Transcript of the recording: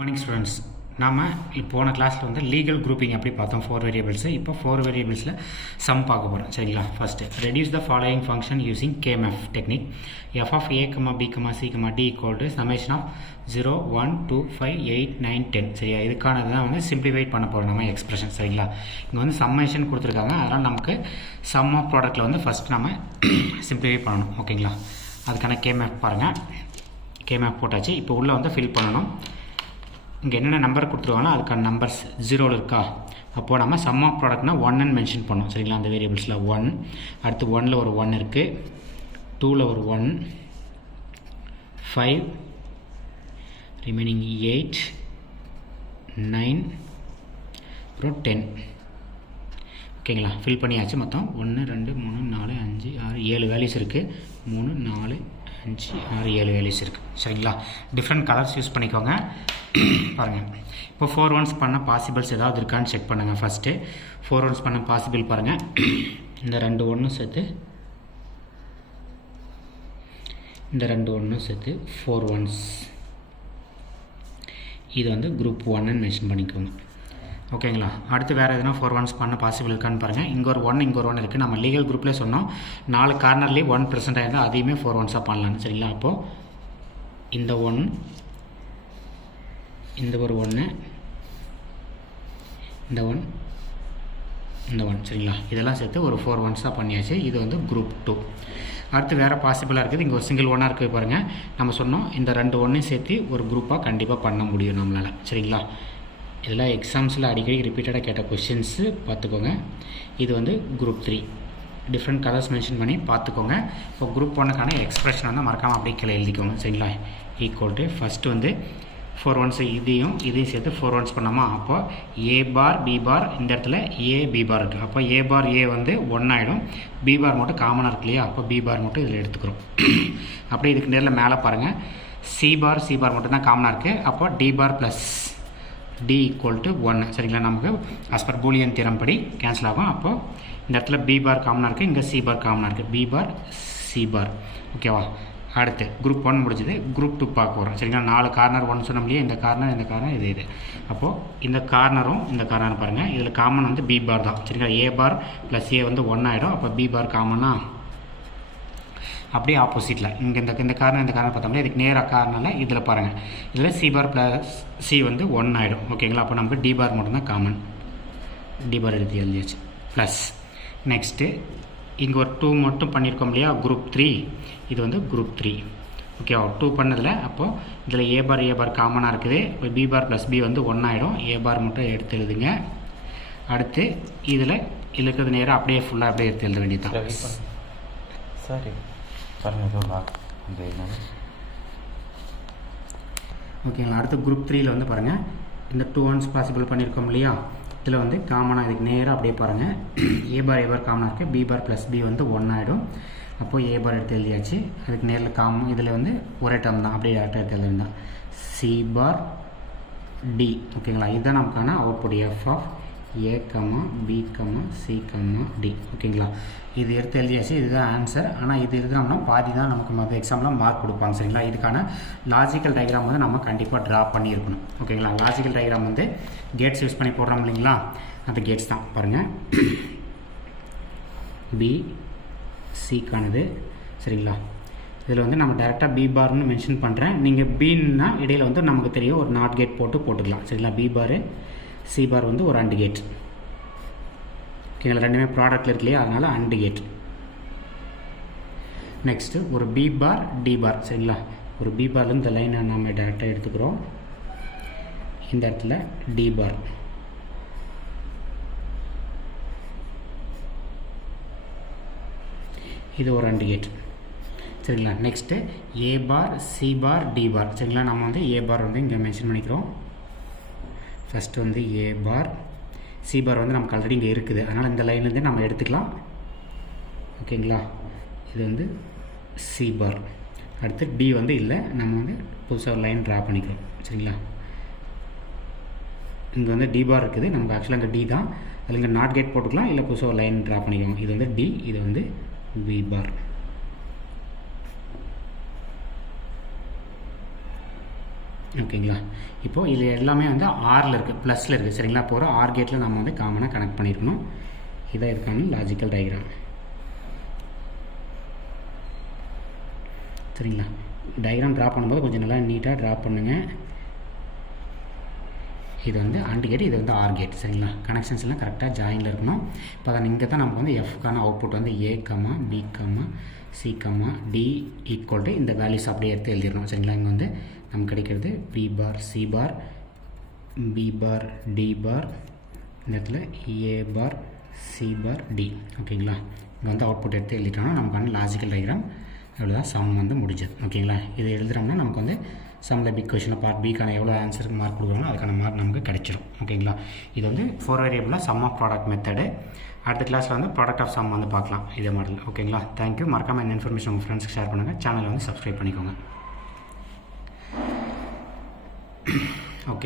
Morning students, நாம் போன கிளாஸில் வந்து லீகல் குரூப்பிங் எப்படி பார்த்தோம் 4 வேரியபிள்ஸு. இப்போ 4 வேரியபிள்ஸில் சம் பார்க்க போகிறோம். சரிங்களா? First reduce the following function using KMF technique. f of a, b, c, d equal to summation of 0, 1, 2, 5, 8, 9, 10. சரியா? இதுக்கானது தான் வந்து சிம்பிளிஃபை பண்ண போகிறோம் நம்ம எக்ஸ்பிரஷன். சரிங்களா? இங்கே வந்து சம்மேஷன் கொடுத்துருக்காங்க. அதனால் நமக்கு சம் ஆஃப் ப்ராடக்ட்டில் வந்து ஃபஸ்ட் நம்ம சிம்பிளிஃபை பண்ணணும். ஓகேங்களா? அதுக்கான KMF பாருங்கள். KMF போட்டாச்சு. இப்போ உள்ளே வந்து ஃபில் பண்ணணும். இங்கே என்னென்ன நம்பர் கொடுத்துருவாங்களோ அதுக்கான நம்பர்ஸ் 0 இருக்கா? அப்போது நம்ம சம் ஆஃப் ப்ராடக்ட்னா 1ன்னு மென்ஷன் பண்ணோம். சரிங்களா? அந்த வேரியபிள்ஸில் 1, அடுத்து 1ல் ஒரு 1 இருக்குது, 2ல் ஒரு 1, 5, ரிமைனிங் 8, 9, அப்புறம் 10. ஓகேங்களா? ஃபில் பண்ணியாச்சு. மொத்தம் 1, 2, 3, 4, 5, 6, 7 வேல்யூஸ் இருக்குது. 3, 4, 5, 6, 7 வேல்யூஸ் இருக்குது. சரிங்களா? டிஃப்ரெண்ட் கலர்ஸ் யூஸ் பண்ணிக்கோங்க. பாருங்கள், இப்போ 4 ஒன்ஸ் பண்ண பாசிபிள்ஸ் ஏதாவது இருக்கான்னு செக் பண்ணுங்கள். ஃபஸ்ட்டு 4 ஒன்ஸ் பண்ண பாசிபிள் பாருங்கள். இந்த 2 ஒன்றும் சேர்த்து 4 ஒன்ஸ். இது வந்து குரூப் 1ன்னு மென்ஷன் பண்ணிக்கோங்க. ஓகேங்களா? அடுத்து வேறு எதுனா 4 ஒன்ஸ் பண்ண பாசிபிள் இருக்கான்னு பாருங்கள். இங்கே ஒரு 1, இங்கே ஒரு 1 இருக்குது. நம்ம லீகல் குரூப்லேயே சொன்னோம் 4 கார்னர்லேயே 1% ஆயிருந்தால் அதையுமே 4 ஒன்ஸாக பண்ணலான்னு. சரிங்களா? அப்போது இந்த 1, இந்த ஒரு 1, இந்த 1, இந்த 1. சரிங்களா? இதெல்லாம் சேர்த்து ஒரு 4 ஒன்ஸாக பண்ணியாச்சு. இது வந்து குரூப் 2. அடுத்து வேறு பாசிபிளாக இருக்குது. இங்கே ஒரு சிங்கிள் 1ஆக இருக்குது பாருங்கள். நம்ம சொன்னோம் இந்த 2 ஒன்றையும் சேர்த்து ஒரு குரூப்பாக கண்டிப்பாக பண்ண முடியும் நம்மளால். சரிங்களா? இதெல்லாம் எக்ஸாம்ஸில் அடிக்கடி ரிப்பீட்டடாக கேட்ட கொஷின்ஸு பார்த்துக்கோங்க. இது வந்து குரூப் 3. டிஃப்ரெண்ட் கலர்ஸ் மென்ஷன் பண்ணி பார்த்துக்கோங்க. இப்போ குரூப் 1க்கான எக்ஸ்பிரஷன் வந்து மறக்காமல் அப்படியே கீழே எழுதிக்கோங்க. சரிங்களா? ஈக்குவல் டு ஃபஸ்ட்டு வந்து 4 ஒன்ஸ் இதையும் சேர்த்து 4 ஒன்ஸ் பண்ணோமா? அப்போ a பார் b பார் இந்த இடத்துல a b பார் இருக்குது. அப்போ a பார் a வந்து 1 ஆகிடும். b பார் மட்டும் காமனாக இருக்கு இல்லையா? அப்போ b பார் மட்டும் இதில் எடுத்துக்கிறோம். அப்படியே இதுக்கு நேரில் மேலே பாருங்கள், c பார் மட்டும் தான் காமனாக இருக்குது. அப்போ d bar plus d equal to 1. சரிங்களா? நமக்கு ஆஸ் பர் பூலியன் தியரம் படி கேன்சல் ஆகும். அப்போது இந்த இடத்துல b பார் காமனாக இருக்குது, இங்கே c பார் காமனாக இருக்குது. b பார் c பார். ஓகேவா? அடுத்து குரூப் 1 முடிஞ்சது. குரூப் 2 பார்க்க போகிறோம். சரிங்களா? 4 கார்னர் 1 சொன்னோம் இல்லையா? இந்த கார்னர் இது. அப்போது இந்த கார்னரும் இந்த கார்னர் பாருங்கள். இதில் காமன் வந்து b பார் தான். சரிங்களா? a பார் ப்ளஸ் a வந்து 1 ஆகிடும். அப்போ b பார் காமனா அப்படியே ஆப்போசிட்டில் இங்கே இந்த கார்னர் பார்த்தோம்னா இதுக்கு நேராக கார்னரில் இதில் பாருங்கள், இதில் c பார் ப்ளஸ் c வந்து 1 ஆகிடும். ஓகேங்களா? அப்போ நமக்கு d பார் மட்டும்தான் காமன். d பார் எடுத்து எழுதியாச்சு. ப்ளஸ் நெக்ஸ்ட்டு இங்கே ஒரு 2 மட்டும் பண்ணியிருக்கோம் இல்லையா? குரூப் 3. இது வந்து குரூப் 3. ஓகேவா? 2 பண்ணதில் அப்போது இதில் a பார் காமனாக இருக்குது. இப்போ b பார் ப்ளஸ் b வந்து 1 ஆகிடும். a பார் மட்டும் எடுத்து எழுதுங்க. அடுத்து இதில் இருக்கிறது நேராக அப்படியே ஃபுல்லாக அப்படியே எடுத்து எழுத வேண்டியது தான். சரி, ஓகேங்களா? அடுத்து குரூப் 3ல் வந்து பாருங்கள், இந்த 2 ஒன்ஸ் பாசிபிள் பண்ணியிருக்கோம் இல்லையா? இதில் வந்து காமனாக இதுக்கு நேராக அப்படியே பாருங்கள், a பார் காமனாக இருக்குது. b பார் ப்ளஸ் b வந்து 1 ஆகிடும். அப்போது a பார் எடுத்து எழுதியாச்சு. அதுக்கு நேரில் இதில் வந்து ஒரே டேர்ம் தான், அப்படியே டேரெக்டாக எடுத்து எழுதிருந்தா c பார் d. ஓகேங்களா? இதுதான் நமக்கான output f of a, b, c, d. ஓகேங்களா? இது எடுத்து எழுதியாச்சு. இதுதான் ஆன்சர். ஆனால் இது எழுதினோம்னா பாதி தான் நமக்கு மற்ற எக்ஸாமில் மார்க் கொடுப்பாங்க. சரிங்களா? இதுக்கான லாஜிக்கல் டயக்ராம் வந்து நம்ம கண்டிப்பாக ட்ரா பண்ணியிருக்கணும். ஓகேங்களா? லாஜிக்கல் டயக்ராம் வந்து கேட்ஸ் யூஸ் பண்ணி போடுறோம் இல்லைங்களா? அந்த கேட்ஸ் தான் பாருங்கள். b, c-க்கானது. சரிங்களா? இதில் வந்து நம்ம டேரெக்டாக b பார்னு மென்ஷன் பண்ணுறேன். நீங்கள் பீன்னா இடையில் வந்து நமக்கு தெரியும் ஒரு நாட் கேட் போட்டுக்கலாம். சரிங்களா? b பார் c பார் வந்து ஒரு அண்டு கேட். ஓகேங்களா? ரெண்டுமே ப்ராடக்ட்டில் இருக்கு இல்லையா? அதனால் அண்டு கேட். நெக்ஸ்ட்டு ஒரு b பார் d பார். சரிங்களா? ஒரு b பார்லேருந்து இந்த லைனை நம்ம டேரெக்டாக எடுத்துக்கிறோம். இந்த இடத்துல d பார். இது ஒரு அண்டு கேட். சரிங்களா? Next a bar c bar d bar. சரிங்களா? நம்ம வந்து a பார் வந்து இங்கே மென்ஷன் பண்ணிக்கிறோம். ஃபஸ்ட்டு வந்து a பார், c பார் வந்து நமக்கு ஆல்ரெடி இங்கே இருக்குது. அதனால் இந்த லைன்லேருந்து நம்ம எடுத்துக்கலாம். ஓகேங்களா? இது வந்து c பார். அடுத்து d வந்து இல்லை, நம்ம வந்து புதுசாக ஒரு லைன் ட்ரா பண்ணிக்கிறோம். சரிங்களா? இங்கே வந்து d பார் இருக்குது. நமக்கு ஆக்சுவலாக இங்கே d தான். அதில் இங்கே நாட் கேட் போட்டுக்கலாம், இல்லை புதுசாக ஒரு லைன் ட்ரா பண்ணிக்கிறோம். இது வந்து d, இது வந்து b பார். ஓகேங்களா. இப்போது இது எல்லாமே வந்து ஆரில் இருக்குது, ப்ளஸில் இருக்குது சரிங்களா. இப்போ ஒரு ஆர் கேட்டில் நம்ம வந்து காமனாக கனெக்ட் பண்ணியிருக்கணும். இதான் இருக்கான லாஜிக்கல் டயக்ராம் சரிங்களா. டயக்ராம் ட்ரா பண்ணும்போது கொஞ்சம் நல்லா நீட்டாக ட்ரா பண்ணுங்கள். இது வந்து அண்ட் கேட், இது வந்து ஆர் கேட் சரிங்களா. கனெக்ஷன்ஸ் எல்லாம் கரெக்டாக ஜாயினில் இருக்கணும். இப்போ அதை இங்கே தான் நமக்கு வந்து எஃப்கான அவுட்புட் வந்து A comma B comma C comma D equal to இந்த வேல்யூஸ் அப்படியே எடுத்து எழுதிடணும் சரிங்களா. இங்கே வந்து நமக்கு கிடைக்கிறது B bar C bar B bar D bar, இந்த இடத்துல ஏ பார் சி பார் டி ஓகேங்களா. இங்கே வந்து அவுட்புட் எடுத்து எழுதிட்டோம்னா நமக்கான லாஜிக்கல் டயக்ராம் அவ்வளோதான், சம் வந்து முடிஞ்சது ஓகேங்களா. இதை எழுதுகிறோம்னா நமக்கு வந்து சம்மில் பிக் கொஷனில் பார்ட் பிக்கான எவ்வளோ ஆன்சருக்கு மார்க் கொடுக்குறாங்களோ அதுக்கான மார்க் நமக்கு கிடைச்சிடும் ஓகேங்களா. இது வந்து 4 வேரியபிளாக சம் ஆஃப் ப்ராடக்ட் மெத்தடு. அடுத்த கிளாஸில் வந்து ப்ராடக்ட் ஆஃப் சம் வந்து பார்க்கலாம் இதே மாடல் ஓகேங்களா. தேங்க்யூ. மறக்காமல் இந்த இன்ஃபர்மேஷன் உங்கள் ஃப்ரெண்ட்ஸ்க்கு ஷேர் பண்ணுங்கள். சேனலை வந்து சப்ஸ்கிரைப் பண்ணிக்கோங்க ஓகே.